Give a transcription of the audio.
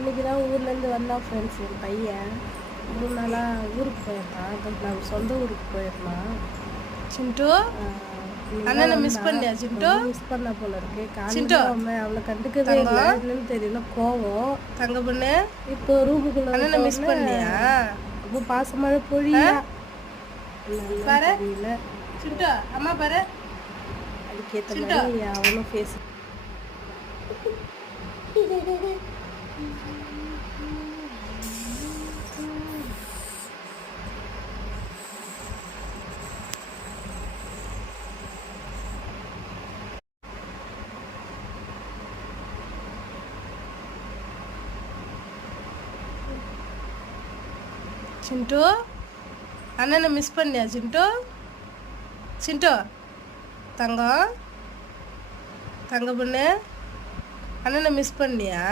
இன்றைக்கி தான் ஊர்லேருந்து வந்தான் ஃப்ரெண்ட்ஸ் என் பையன். 3 நாளாக ஊருக்கு போயிருந்தான். நாங்கள் சொந்த ஊருக்கு போயிருந்தான். சிண்டு அண்ணனை மிஸ் பண்ணியா சிண்டு? மிஸ் பண்ண போல இருக்கு. காலையில் அவளை கண்டுக்கவே இல்லை, என்னன்னு தெரியல, கோவம். தங்க பொண்ணு இப்போ ரூமுக்குள்ள அண்ணனை மிஸ் பண்ணியா? ரொம்ப பாசமாக பொழியா பாரு தெரியல. சிண்டு அம்மா பாரு, அதுக்கேற்ற மாதிரி அவனும் பேச. சிண்டு அண்ணனை மிஸ் பண்ணியா சிண்டு? சிண்டு தங்கம், தங்க பொண்ணு அண்ணனை மிஸ் பண்ணியா?